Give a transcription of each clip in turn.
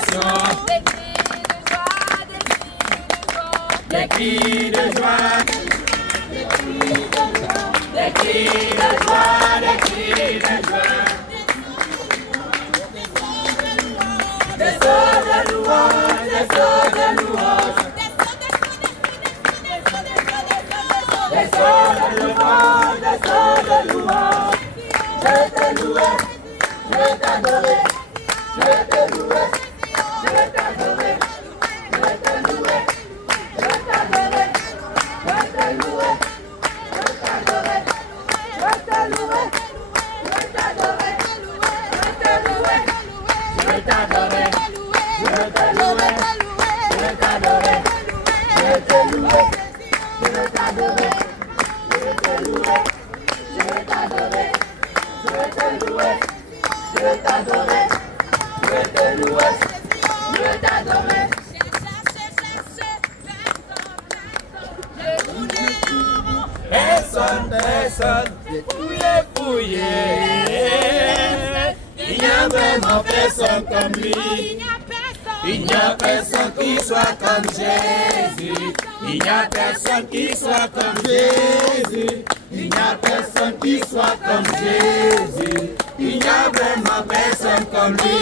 nations. Des cris de joie, des cris de joie, des cris de joie, des cris de joie. Des sauts de louange, des sauts de louange. Des sauts de louange, des sauts de louange. Je te louais, je t'adorais, je te louais, je t'adorais, je te louais, je t'adorais, je te louais, je t'adorais, je te louais, je t'adorais, je te louais, je t'adorais, je te louais, je t'adorais, je te louais, je t'adorais, je te louais, je t'adorais. Je te louais, je t'adorais, je te louais, je t'adorais. Personne, personne, j'ai fouillé. Il n'y a vraiment personne comme lui. Il n'y a personne qui soit comme Jésus. Il n'y a personne qui soit comme Jésus. Il n'y a personne qui soit comme Jésus. Il n'y a vraiment personne comme lui.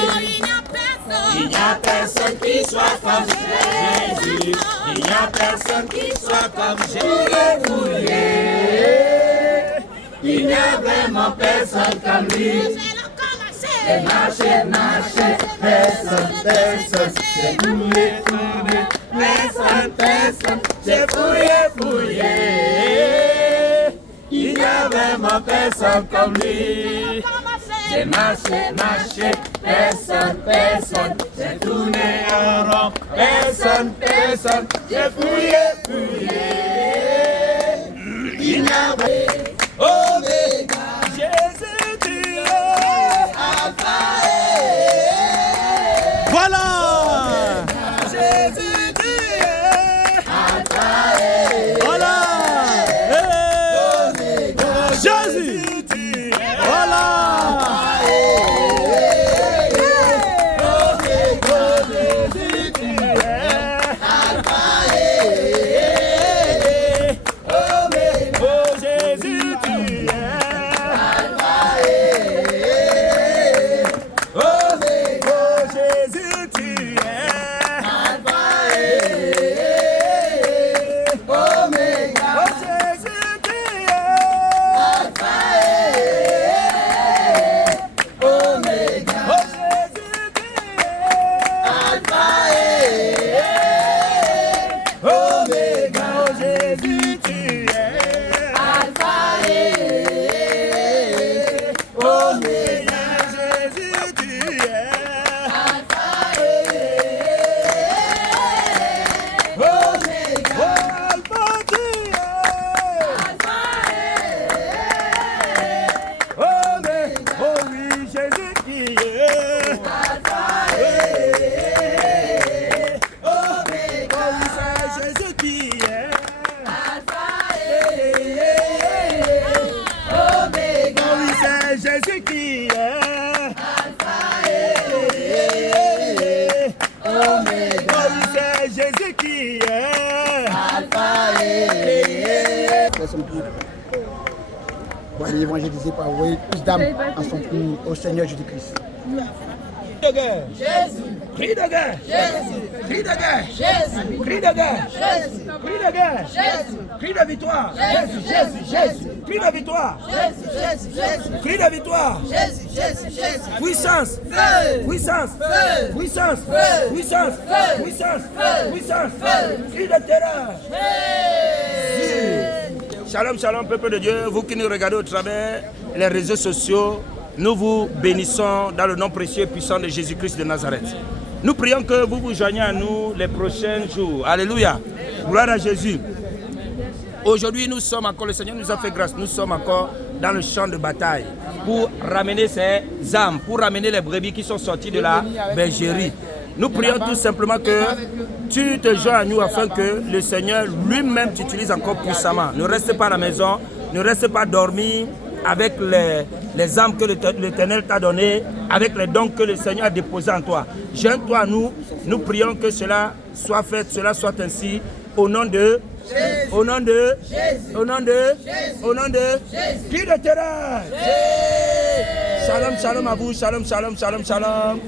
Il n'y a personne qui soit comme Jésus. Il n'y a personne qui soit comme Jésus. Il n'y a vraiment personne comme lui. J'ai marché, marché, personne, personne. J'ai fouillé, fouillé, personne, personne. J'ai fouillé, fouillé. Il n'y a vraiment personne comme lui. J'ai marché, marché, personne, personne. J'ai tourné en rond, personne, personne. J'ai fouillé, fouillé. Il n'y a pas Oméga. Jésus, tu es Alpha et Voilà. Jésus, tu es Alpha et Voilà. Jésus. Voilà. Pour aller évangéliser, pour envoyer plus d'âmes au Seigneur Jésus-Christ. Cri de guerre, Jésus. Cri de guerre, Jésus. Cri de guerre, Jésus. Cri de guerre, Jésus. Cri de guerre, Jésus. Cri de victoire, Jésus, Jésus, Jésus. Cri de victoire, Jésus, Jésus, Jésus. Cri de victoire, Jésus, Jésus, Jésus. Puissance, feu. Puissance, feu. Puissance, feu. Puissance, feu. Puissance, feu. Puissance, feu. Cri de terreur, Jésus. Shalom, shalom, peuple de Dieu. Vous qui nous regardez au travers les réseaux sociaux, nous vous bénissons dans le nom précieux et puissant de Jésus-Christ de Nazareth. Nous prions que vous vous joigniez à nous les prochains jours. Alléluia. Gloire à Jésus. Aujourd'hui, nous sommes encore, le Seigneur nous a fait grâce, nous sommes encore dans le champ de bataille pour ramener ces âmes, pour ramener les brebis qui sont sorties de la bergerie. Nous prions tout simplement que tu te joins à nous afin que le Seigneur lui-même t'utilise encore puissamment. Ne reste pas à la maison, ne reste pas dormi, avec les âmes que l'Éternel t'a données, avec les dons que le Seigneur a déposés en toi. Joins-toi à nous, nous prions que cela soit fait, cela soit ainsi, au nom de Jésus. Au nom de Jésus. Au nom de Jésus. Au nom de Jésus. Cri de terreur. Shalom, shalom à vous, shalom, shalom, shalom, shalom.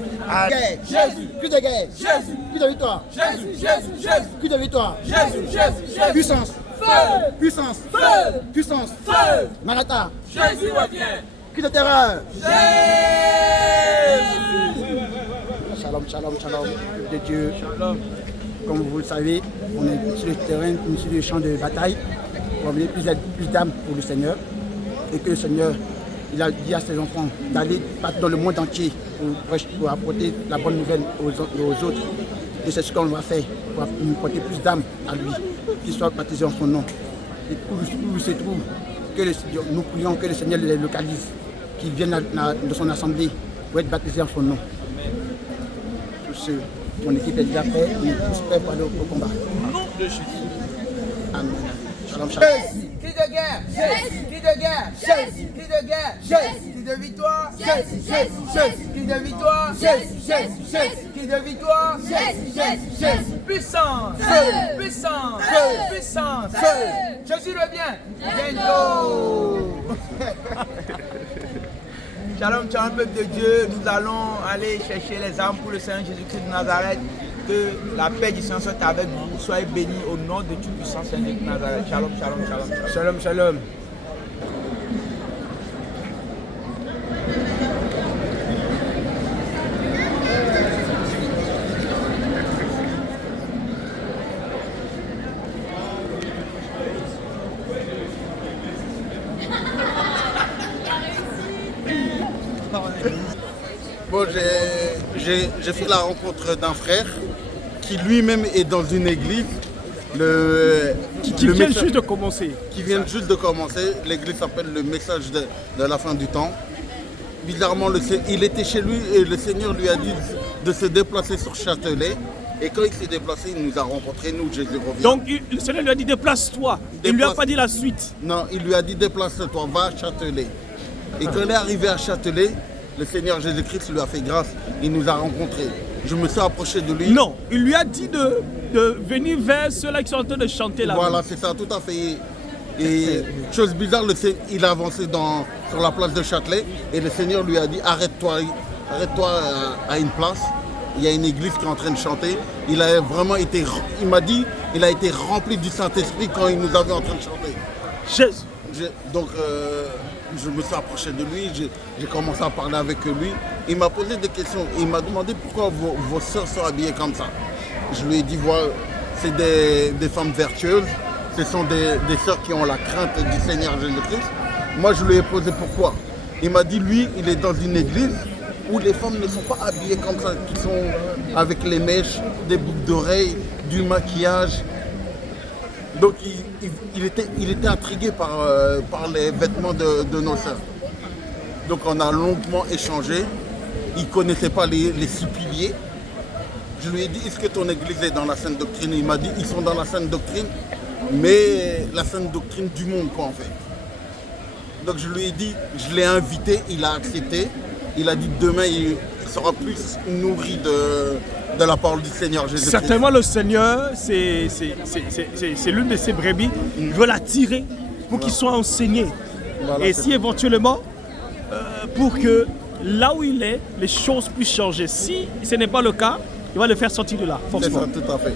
Jésus, cri de guerre. Jésus, cri de victoire. Jésus, Jésus, Jésus. Cri de victoire. Jésus, Jésus, Jésus. Puissance. Feu. Puissance. Feu. Puissance. Feu. Maranatha. Jésus revient. Cri de terreur. Jésus. Shalom, shalom, shalom. De Dieu. Shalom. Comme vous le savez, on est sur le terrain, on est sur le champ de bataille pour amener plus d'âmes pour le Seigneur. Et que le Seigneur, il a dit à ses enfants d'aller dans le monde entier pour apporter la bonne nouvelle aux autres. Et c'est ce qu'on va faire pour apporter plus d'âmes à lui, qu'ils soient baptisés en son nom. Et où il se trouve, nous prions que le Seigneur les localise, qu'ils viennent de son assemblée pour être baptisés en son nom. Tous ceux, mon équipe est déjà prête, on est tous prêts pour aller au combat. Au nom de Jésus. Amen. Shalom, shalom. Cri de guerre, Jésus. Cri de guerre, Jésus. Cri de guerre, Jésus. Cri de victoire, Jésus, Jésus, Jésus. Cri de victoire, Jésus, Jésus, Jésus. Cri de victoire, Jésus, Jésus, Jésus. Puissance, feu, puissance, feu, puissance, feu. Jésus revient. Bientôt. Shalom, shalom, peuple de Dieu. Nous allons aller chercher les âmes pour le Seigneur Jésus-Christ de Nazareth. Que la paix du Seigneur soit avec vous. Soyez bénis au nom de tout puissant Seigneur de Nazareth. Shalom, shalom, shalom. Shalom, shalom. Bon, j'ai fait la rencontre d'un frère qui lui-même est dans une église. Qui vient juste de commencer. Qui vient juste de commencer. L'église s'appelle le message de la fin du temps. Bizarrement, il était chez lui et le Seigneur lui a dit de se déplacer sur Châtelet. Et quand il s'est déplacé, il nous a rencontrés, nous, Jésus revient. Donc le Seigneur lui a dit déplace-toi. Il ne lui a pas dit la suite. Non, il lui a dit déplace-toi, va à Châtelet. Et quand il est arrivé à Châtelet, le Seigneur Jésus-Christ lui a fait grâce, il nous a rencontrés. Je me suis approché de lui. Non, il lui a dit de venir vers ceux-là qui sont en train de chanter là. Voilà, c'est ça, tout à fait. Et chose bizarre, il a avancé sur la place de Châtelet et le Seigneur lui a dit arrête-toi à une place. Il y a une église qui est en train de chanter. Il m'a dit, il a été rempli du Saint-Esprit quand il nous avait en train de chanter. Jésus. Donc, je me suis approché de lui, j'ai commencé à parler avec lui. Il m'a posé des questions. Il m'a demandé pourquoi vos sœurs sont habillées comme ça. Je lui ai dit, voilà, c'est des femmes vertueuses. Ce sont des sœurs qui ont la crainte du Seigneur Jésus-Christ. Moi, je lui ai posé pourquoi. Il m'a dit, lui, il est dans une église où les femmes ne sont pas habillées comme ça, qui sont avec les mèches, des boucles d'oreilles, du maquillage. Donc il était intrigué par les vêtements de nos sœurs. Donc on a longuement échangé. Il ne connaissait pas les 6 piliers. Je lui ai dit, est-ce que ton église est dans la sainte doctrine? Il m'a dit, ils sont dans la sainte doctrine, mais la sainte doctrine du monde, quoi, en fait. Donc je lui ai dit, je l'ai invité, il a accepté. Il a dit demain, il sera plus nourri de la parole du Seigneur Jésus-Christ. Certainement, le Seigneur, c'est l'une de ses brebis. Il veut l'attirer pour qu'il soit enseigné. Voilà, et si éventuellement, pour que là où il est, les choses puissent changer. Si ce n'est pas le cas, il va le faire sortir de là, forcément. C'est ça, tout à fait.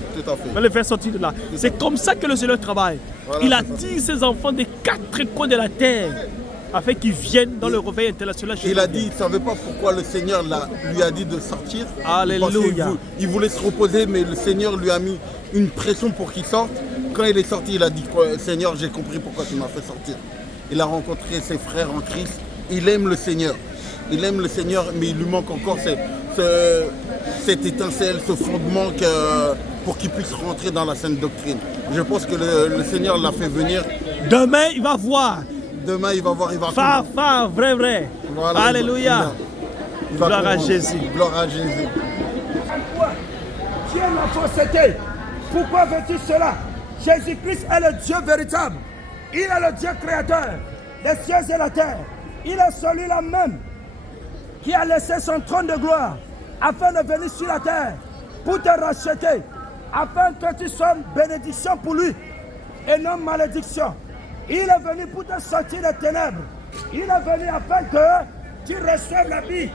Il va le faire sortir de là. C'est comme ça que le Seigneur travaille. Voilà, il attire ses enfants des 4 coins de la terre, afin qu'ils viennent dans le réveil international. Il a dit, il ne savait pas pourquoi le Seigneur lui a dit de sortir. Alléluia. Il voulait se reposer, mais le Seigneur lui a mis une pression pour qu'il sorte. Quand il est sorti, il a dit, Seigneur, j'ai compris pourquoi tu m'as fait sortir. Il a rencontré ses frères en Christ. Il aime le Seigneur. Il aime le Seigneur, mais il lui manque encore cette étincelle, ce fondement pour qu'il puisse rentrer dans la sainte doctrine. Je pense que le Seigneur l'a fait venir. Demain, il va voir. Demain, il va voir, il va Far, vrai. Voilà, alléluia. Gloire à Jésus. Gloire à Jésus. Pourquoi tu aimes la fausseté? Pourquoi veux-tu cela? Jésus-Christ est le Dieu véritable. Il est le Dieu créateur. des cieux et la terre. Il est celui-là même qui a laissé son trône de gloire afin de venir sur la terre pour te racheter, afin que tu sois une bénédiction pour lui et non malédiction. Il est venu pour te sortir des ténèbres. Il est venu afin que tu reçoives la vie.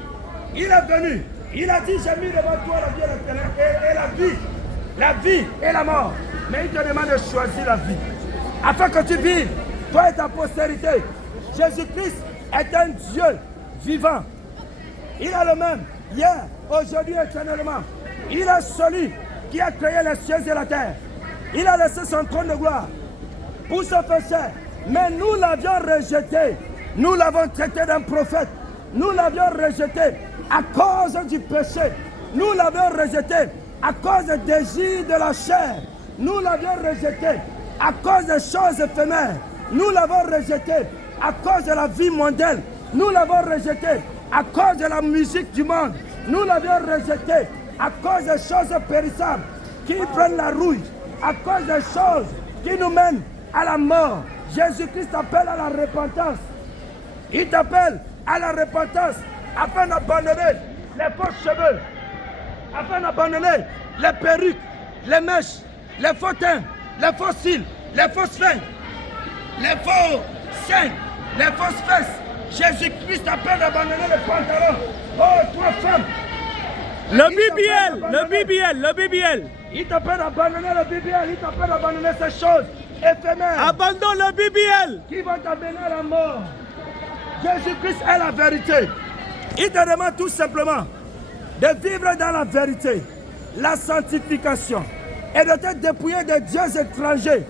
Il est venu. Il a dit, j'ai mis devant toi la vie et la vie. La vie et la mort. Mais il te demande de choisir la vie. Afin que tu vives, toi et ta postérité. Jésus-Christ est un Dieu vivant. Il est le même, hier, aujourd'hui, éternellement. Il est celui qui a créé les cieux et la terre. Il a laissé son trône de gloire pour se pécher. Mais nous l'avions rejeté. Nous l'avons traité d'un prophète. Nous l'avions rejeté à cause du péché. Nous l'avions rejeté à cause des désirs de la chair. Nous l'avions rejeté à cause des choses éphémères. Nous l'avons rejeté à cause de la vie mondaine. Nous l'avons rejeté à cause de la musique du monde. Nous l'avions rejeté à cause des choses périssables qui prennent la rouille, à cause des choses qui nous mènent à la mort. Jésus-Christ t'appelle à la repentance. Il t'appelle à la repentance afin d'abandonner les faux cheveux, afin d'abandonner les perruques, les mèches, les faux teints, les faux cils, les fausses fins, les faux seins, les fausses fesses. Jésus-Christ t'appelle d'abandonner les pantalons. Oh, toi femme. Le BBL. Il t'appelle d'abandonner le BBL. Il t'appelle d'abandonner ces choses éphémères. Abandonne le BBL. Qui vont t'amener à la mort. Jésus-Christ est la vérité. Il te demande tout simplement de vivre dans la vérité, la sanctification et de te dépouiller des dieux étrangers,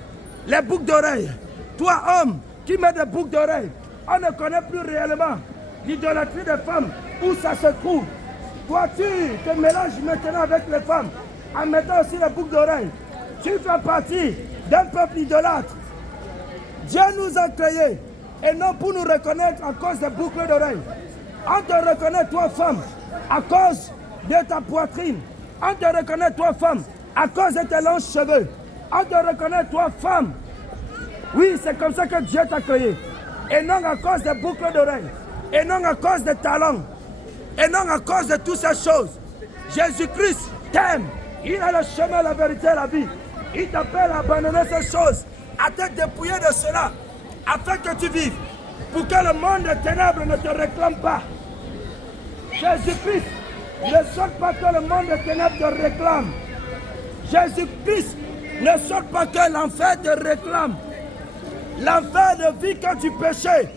les boucles d'oreilles. Toi, homme, qui met des boucles d'oreilles, on ne connaît plus réellement l'idolâtrie des femmes, où ça se trouve. Toi, tu te mélanges maintenant avec les femmes, en mettant aussi les boucles d'oreilles. Tu fais partie d'un peuple idolâtre. Dieu nous a créés, et non pour nous reconnaître à cause des boucles d'oreilles. On te reconnaît, toi, femme, à cause de ta poitrine. On te reconnaît, toi, femme, à cause de tes longs cheveux. On te reconnaît, toi, femme. Oui, c'est comme ça que Dieu t'a créé. Et non à cause des boucles d'oreilles. Et non à cause des talons. Et non à cause de toutes ces choses. Jésus-Christ t'aime. Il a le chemin, la vérité et la vie. Il t'appelle à abandonner ces choses, à te dépouiller de cela, afin que tu vives, pour que le monde des ténèbres ne te réclame pas. Jésus-Christ ne saute pas que le monde des ténèbres te réclame. Jésus-Christ ne saute pas que l'enfer te réclame. L'enfer ne vit que du péché.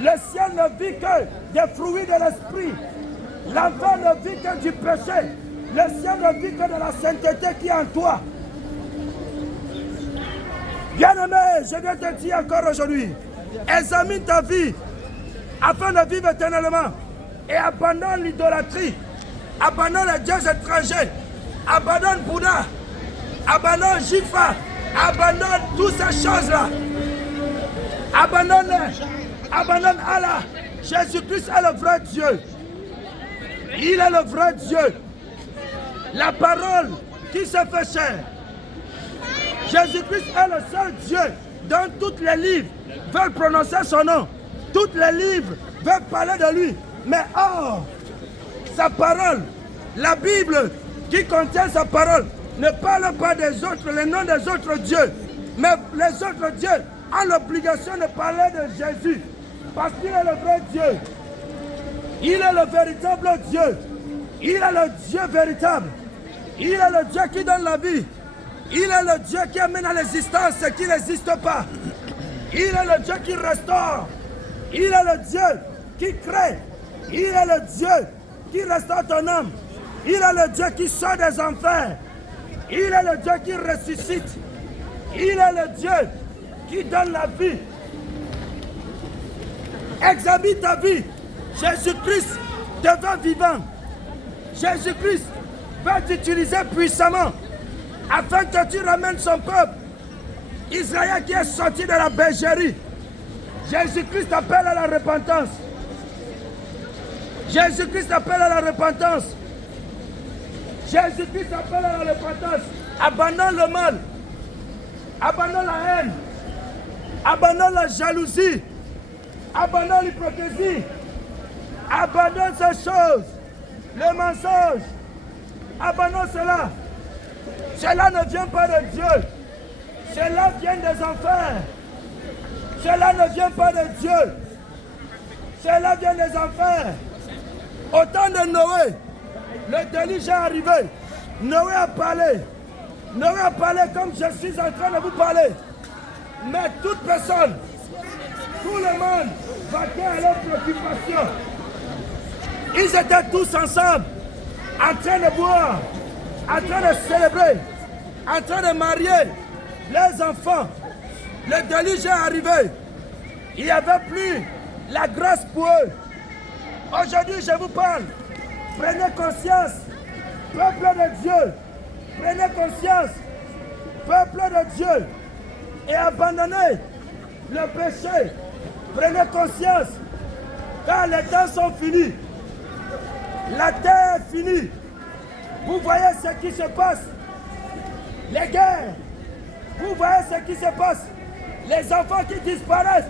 Le ciel ne vit que des fruits de l'esprit. L'enfer ne vit que du péché. Le ciel ne vit que de la sainteté qui est en toi. Bien-aimé, je viens te dire encore aujourd'hui, examine ta vie afin de vivre éternellement et abandonne l'idolâtrie, abandonne les dieux étrangers, abandonne Bouddha, abandonne Jifa, abandonne toutes ces choses-là. Abandonne-les, abandonne Allah. Jésus-Christ est le vrai Dieu. Il est le vrai Dieu. La parole qui se fait chair. Jésus-Christ est le seul Dieu dont tous les livres veulent prononcer son nom. Tous les livres veulent parler de lui. Mais or, sa parole, la Bible qui contient sa parole, ne parle pas des autres, les noms des autres dieux. Mais les autres dieux ont l'obligation de parler de Jésus. Parce qu'il est le vrai Dieu. Il est le véritable Dieu. Il est le Dieu véritable. Il est le Dieu qui donne la vie. Il est le Dieu qui amène à l'existence ce qui n'existe pas. Il est le Dieu qui restaure. Il est le Dieu qui crée. Il est le Dieu qui restaure ton âme. Il est le Dieu qui sort des enfers. Il est le Dieu qui ressuscite. Il est le Dieu qui donne la vie. Examine ta vie. Jésus-Christ devient vivant. Jésus-Christ va t'utiliser puissamment afin que tu ramènes son peuple, Israël qui est sorti de la bergerie. Jésus-Christ t'appelle à la repentance. Jésus-Christ t'appelle à la repentance. Jésus-Christ t'appelle à la repentance. Abandonne le mal. Abandonne la haine. Abandonne la jalousie. Abandonne l'hypocrisie. Abandonne ces choses. Le mensonge. Abandonne cela. Cela ne vient pas de Dieu. Cela vient des enfers. Cela ne vient pas de Dieu. Cela vient des enfers. Au temps de Noé, le déluge est arrivé. Noé a parlé. Noé a parlé comme je suis en train de vous parler. Mais toute personne, tout le monde, vaquait à leurs préoccupations. Ils étaient tous ensemble, en train de boire, en train de célébrer, en train de marier les enfants. Le déluge est arrivé. Il n'y avait plus la grâce pour eux. Aujourd'hui, je vous parle. Prenez conscience, peuple de Dieu. Prenez conscience, peuple de Dieu. Et abandonnez le péché. Prenez conscience, car les temps sont finis. La terre est finie. Vous voyez ce qui se passe. Les guerres. Vous voyez ce qui se passe. Les enfants qui disparaissent.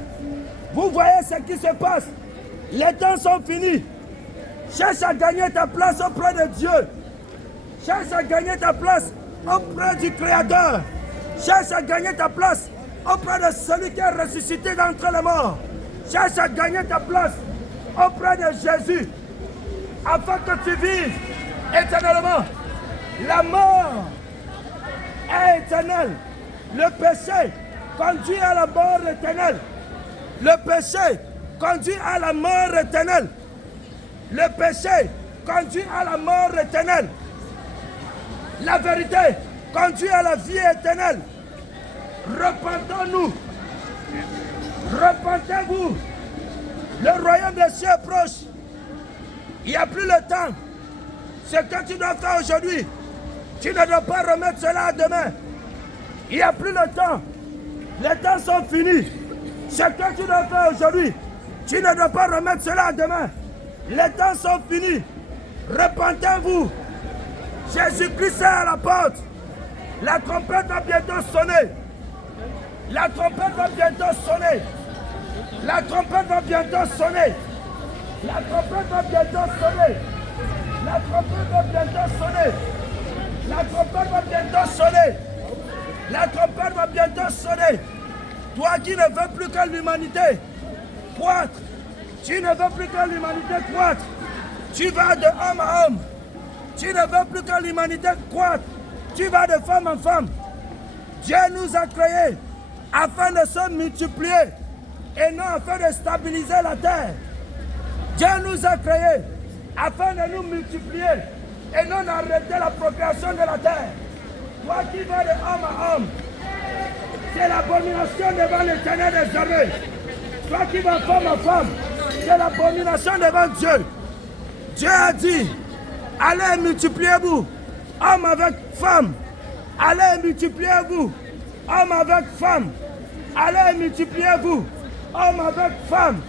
Vous voyez ce qui se passe. Les temps sont finis. Cherche à gagner ta place auprès de Dieu. Cherche à gagner ta place auprès du Créateur. Cherche à gagner ta place auprès de celui qui est ressuscité d'entre les morts. Cherche à gagner ta place auprès de Jésus. Afin que tu vives éternellement. La mort est éternelle. Le péché conduit à la mort éternelle. Le péché conduit à la mort éternelle. Le péché conduit à la mort éternelle. La vérité conduit à la vie éternelle. Repentons-nous. Repentez-vous. Le royaume des cieux est proche. Il n'y a plus le temps. Ce que tu dois faire aujourd'hui, tu ne dois pas remettre cela à demain. Il n'y a plus le temps. Les temps sont finis. Ce que tu dois faire aujourd'hui, tu ne dois pas remettre cela à demain. Les temps sont finis. Repentez-vous. Jésus-Christ est à la porte. La trompette va bientôt sonner. La trompette va bientôt sonner. La trompette va bientôt sonner. La trompette va bientôt sonner. La trompette va bientôt sonner. La trompette va bientôt sonner. La trompette va bientôt sonner. Toi qui ne veux plus que l'humanité croître. Tu ne veux plus que l'humanité croître. Tu vas de homme à homme. Tu ne veux plus que l'humanité croître. Tu vas de femme en femme. Dieu nous a créés afin de se multiplier et non afin de stabiliser la terre. Dieu nous a créés afin de nous multiplier et non d'arrêter la procréation de la terre. Toi qui vas de homme à homme, c'est l'abomination devant l'Éternel des armées. Toi qui vas femme à femme, c'est l'abomination devant Dieu. Dieu a dit, allez multipliez-vous, homme avec femme. Allez multipliez-vous, homme avec femme. Allez multipliez-vous, homme avec femme.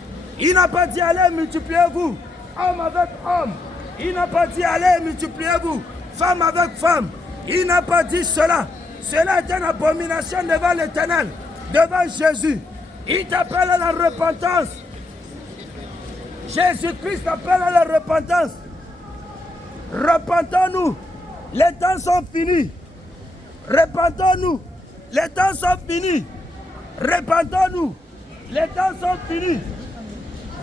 Il n'a pas dit allez multipliez-vous, homme avec homme. Il n'a pas dit allez multipliez-vous, femme avec femme. Il n'a pas dit cela. Cela est une abomination devant l'Éternel, devant Jésus. Il t'appelle à la repentance. Jésus-Christ t'appelle à la repentance. Repentons-nous. Les temps sont finis. Repentons-nous. Les temps sont finis. Repentons-nous. Les temps sont finis.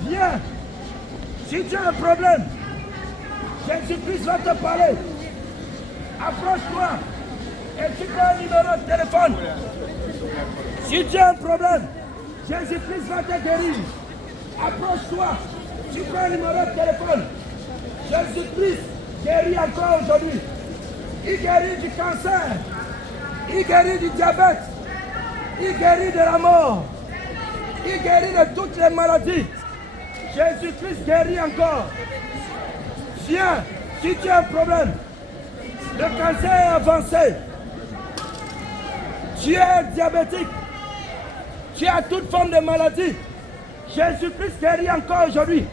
Viens. Si tu as un problème, Jésus-Christ va te parler. Approche-toi. Et tu prends un numéro de téléphone. Si tu as un problème, Jésus-Christ va te guérir. Approche-toi. Tu prends un numéro de téléphone. Jésus-Christ guérit encore aujourd'hui. Il guérit du cancer. Il guérit du diabète. Il guérit de la mort. Il guérit de toutes les maladies. Jésus-Christ guérit encore. Viens, si tu as un problème. Le cancer est avancé. Tu es diabétique. Tu as toute forme de maladie. Jésus-Christ guérit encore aujourd'hui.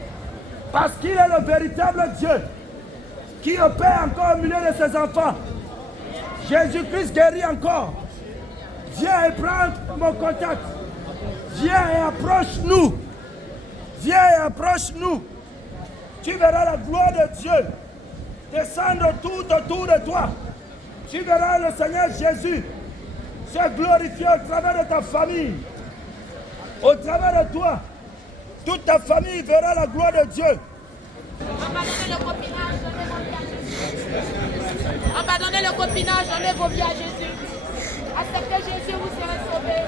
Parce qu'il est le véritable Dieu qui opère encore au milieu de ses enfants. Jésus-Christ guérit encore. Viens et prends mon contact. Viens et approche-nous. Viens et approche-nous. Tu verras la gloire de Dieu descendre tout autour de toi. Tu verras le Seigneur Jésus se glorifier au travers de ta famille. Au travers de toi, toute ta famille verra la gloire de Dieu. Abandonnez le copinage, donnez vos vies à Jésus. Acceptez Jésus, vous serez sauvés.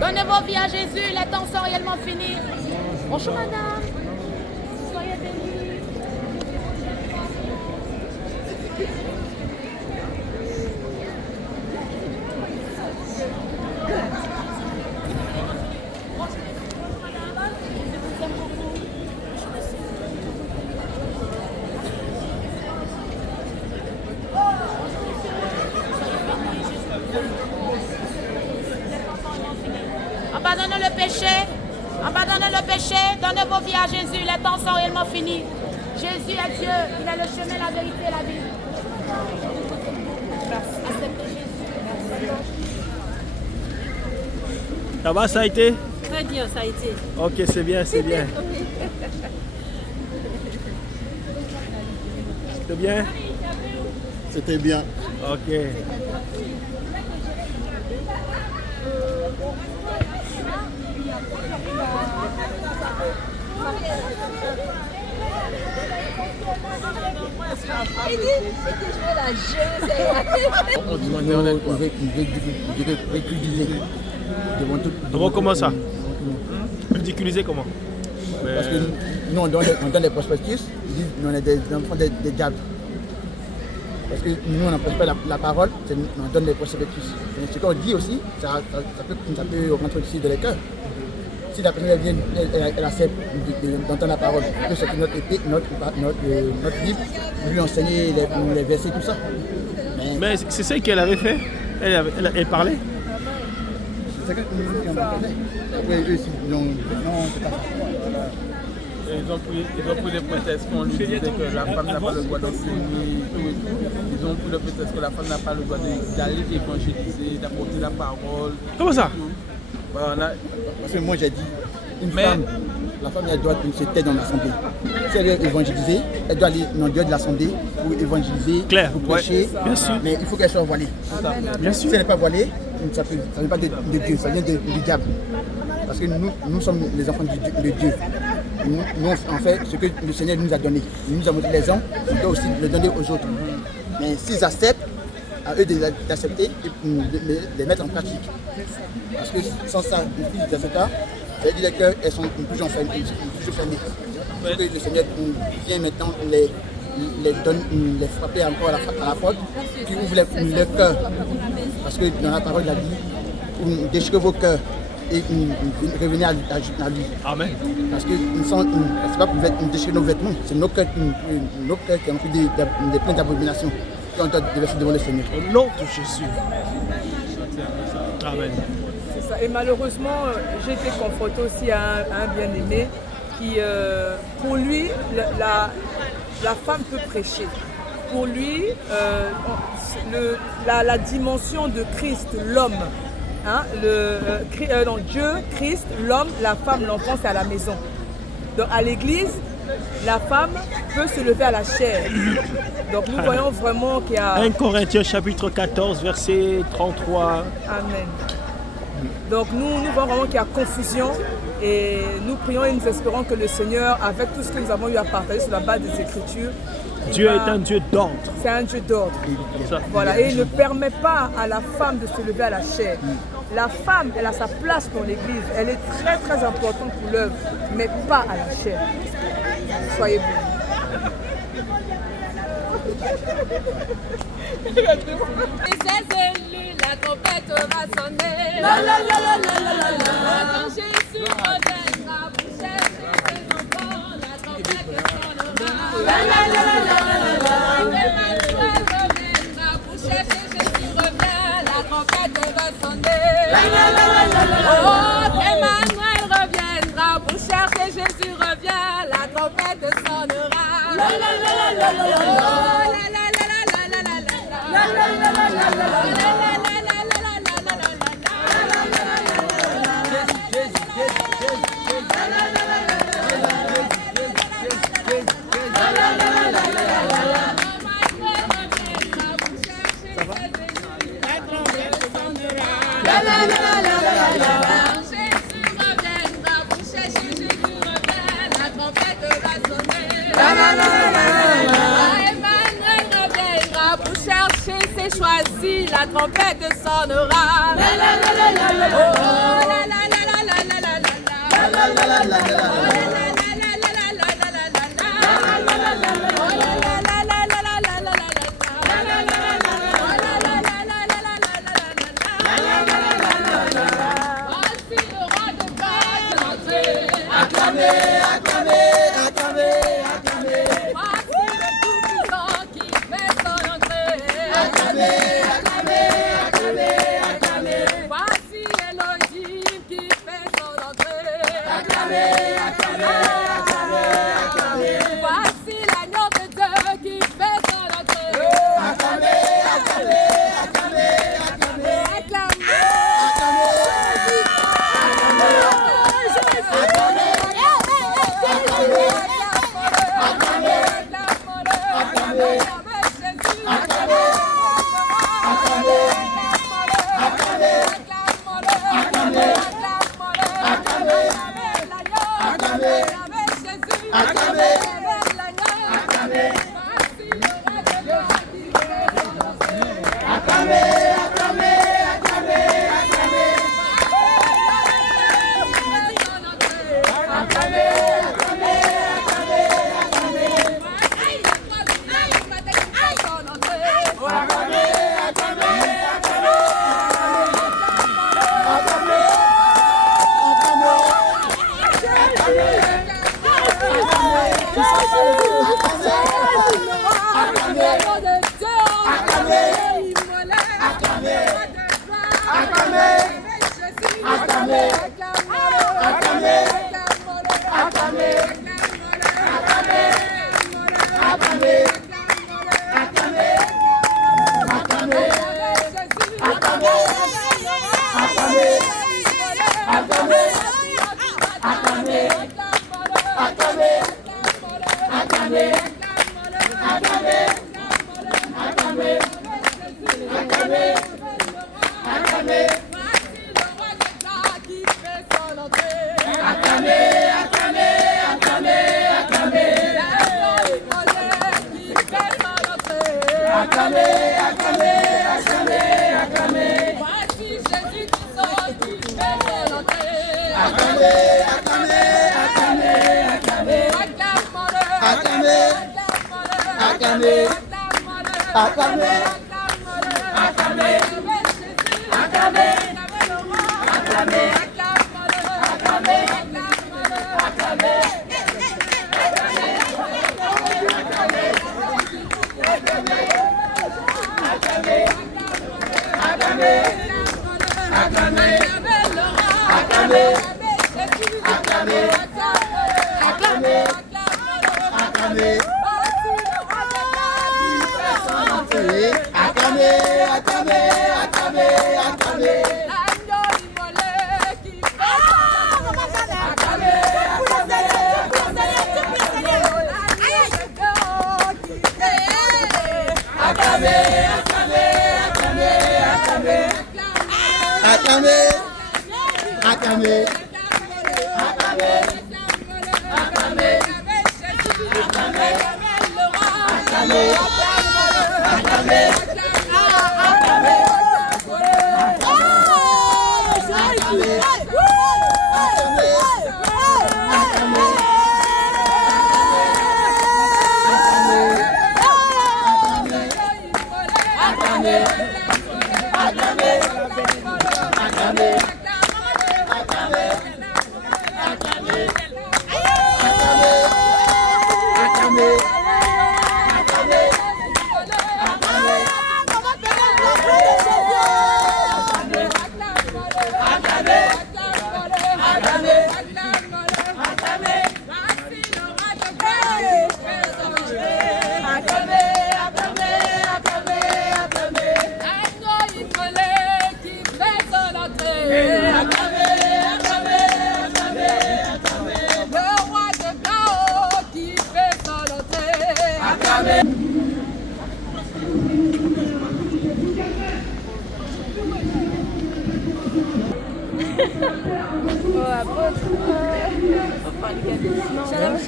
Donnez vos vies à Jésus, les temps sont réellement finis. Bonjour madame, soyez bénis. Abandonnez le péché, donnez vos vies à Jésus, les temps sont réellement finis. Jésus est Dieu, il est le chemin, la vérité et la vie. Acceptez Jésus. Ça va, ça a été? Très bien, ça a été. Ok, c'est bien, c'est bien. C'était bien? C'était bien. Ok. On demandait de ridiculiser devant tout. Comment ça? Ridiculiser comment? Parce que nous, on donne des prospectus, ils disent qu'on est des enfants des diables. Parce que nous, on n'empêche pas la parole, on donne des prospectus. Et ce qu'on dit aussi, ça peut rentrer aussi dans les cœurs. Si la personne vient, elle accepte d'entendre la parole, que c'est notre épée, notre Bible, lui enseigner les versets, tout ça. Mais c'est ça qu'elle avait fait? Elle parlait? C'est ça qu'on a fait. Après, eux, non, c'est pas ça. Ils ont pris des prétextes qu'on lui disait que la femme n'a pas le droit d'enseigner, tout et tout. Ils ont pris le prétexte que la femme n'a pas le droit d'aller évangéliser, d'apporter la parole. Comment ça? Parce que moi j'ai dit, la femme elle doit se taire dans l'assemblée. Si elle veut évangéliser, elle doit aller dans le lieu de l'assemblée pour évangéliser, Claire, pour prêcher. Ouais, bien sûr. Mais il faut qu'elle soit voilée. Bien sûr. Si elle n'est pas voilée, ça ne vient pas de Dieu, ça vient du diable. Parce que nous sommes les enfants de Dieu. Nous, on fait ce que le Seigneur nous a donné. Il nous a montré les hommes, on doit aussi le donner aux autres. Mais s'ils acceptent, à eux d'accepter et de les mettre en pratique. Parce que sans ça, les filles de ce cas, ça veut dire qu'elles sont toujours fermées. Parce que le Seigneur vient maintenant les frapper encore à la porte, qui ouvre leur cœur. Parce que dans la parole, il a dit, déchirez vos cœurs et revenez à lui. Amen. Parce que c'est pas pour déchirer nos vêtements, c'est nos cœurs qui ont pris des plaintes d'abomination. On doit déverser devant le Seigneur. Au nom de Jésus. Amen. C'est ça. Et malheureusement, j'ai été confrontée aussi à un bien-aimé qui, pour lui, la femme peut prêcher. Pour lui, la dimension de Christ, l'homme, hein, Dieu, Christ, l'homme, la femme, l'enfant, c'est à la maison. Donc à l'église, la femme peut se lever à la chair. Donc nous voyons vraiment qu'il y a... 1 Corinthiens chapitre 14, verset 33. Amen. Donc nous voyons vraiment qu'il y a confusion et nous prions et nous espérons que le Seigneur, avec tout ce que nous avons eu à partager sur la base des Écritures, Dieu est un Dieu d'ordre. C'est un Dieu d'ordre. Voilà, et il ne permet pas à la femme de se lever à la chair. La femme, elle a sa place dans l'église. Elle est très très importante pour l'œuvre, mais pas à la chair. Soyez bénis. Les élus, la trompette va sonner. La la la la la la la. Quand Jésus reviendra, vous cherchez ses enfants, la trompette sonnera. La la la la la la. Quand Emmanuel reviendra, vous cherchez Jésus revient, la trompette va sonner. La la la la la la. Oh, Emmanuel reviendra, vous cherchez Jésus revient, la trompette sonnera. La la la la la la. Oh, la la la la la la. Jésus reviendra pour chercher, Jésus revient, la trompette va sonner. Emmanuel reviendra pour chercher ses choisis, la trompette sonnera. Oh, la la la la la la.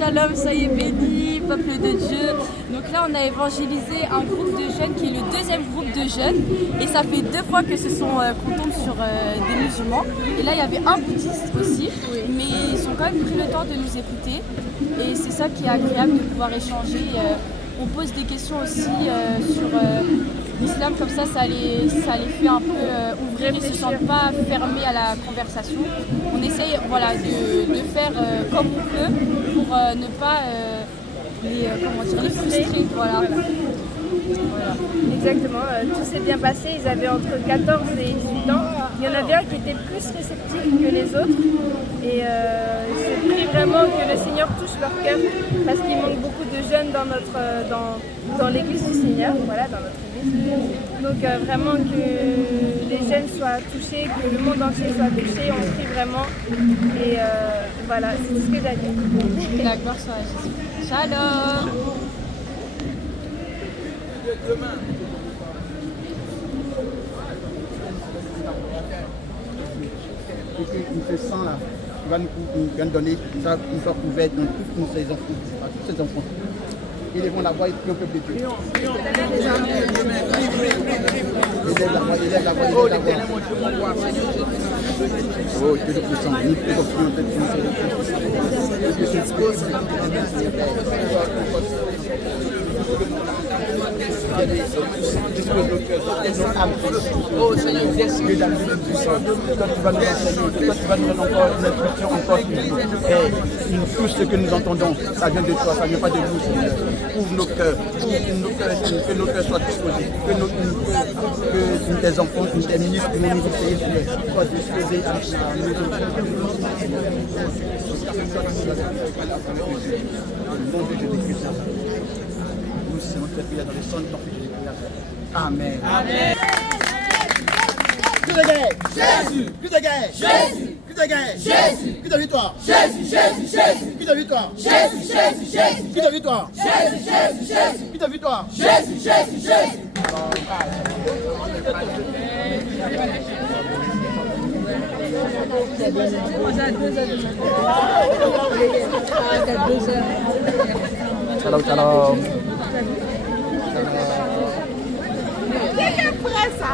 shalom, soyez bénis, peuple de Dieu. Donc là, on a évangélisé un groupe de jeunes qui est le deuxième groupe de jeunes. Et ça fait 2 fois que qu'on tombe sur des musulmans. Et là, il y avait un bouddhiste aussi. Mais ils ont quand même pris le temps de nous écouter. Et c'est ça qui est agréable de pouvoir échanger. On pose des questions aussi sur l'islam, comme ça les fait un peu ouvrir, ils ne se sentent pas fermés à la conversation. On essaye de faire comme on peut pour ne pas les frustrer. Voilà. Exactement, tout s'est bien passé, ils avaient entre 14 et 18 ans. Il y en avait un qui était plus réceptif que les autres et j'ai pris vraiment que le Seigneur touche leur cœur parce qu'il manque beaucoup de jeunes dans l'église du Seigneur, voilà, dans notre église. Donc vraiment que les jeunes soient touchés, que le monde entier soit touché, on prie vraiment et voilà, c'est tout ce que j'ai à dire. La gloire soit à Jésus. Shalom. Il fait sang là, il va nous donner ça, une fois couvert dans tous ces enfants, à tous ces enfants. Ils vont la voir et puis au peuple de Dieu. Élève la voix, élève la voix, élève la voix. Oh, que le puissant, nous te confions, nous te Oh Seigneur, merci. Que la vie puissante, toi tu vas nous enseigner, toi tu vas nous donner encore une instruction encore plus. Et tout ce que nous entendons, ça vient de toi, ça ne vient pas de nous, Seigneur. Ouvre nos cœurs, que nos cœurs soient disposés, que tes enfants, que tes ministres, que nos ministres soient disposés à nous. Au nom de Jésus-Christ, nous sommes très prières dans le sang de ton Fils Jésus-Christ. Amen. Amen. Cri de guerre, Jésus. Cri de guerre, Jésus. Cri de guerre, Jésus. Cri de victoire, Jésus, Jésus, Jésus. Cri de victoire, Jésus, Jésus, Jésus. Cri de victoire, Jésus, Jésus, Jésus. Cri de victoire, Jésus, Jésus, Jésus. Shalom, shalom. C'est quel frère ça?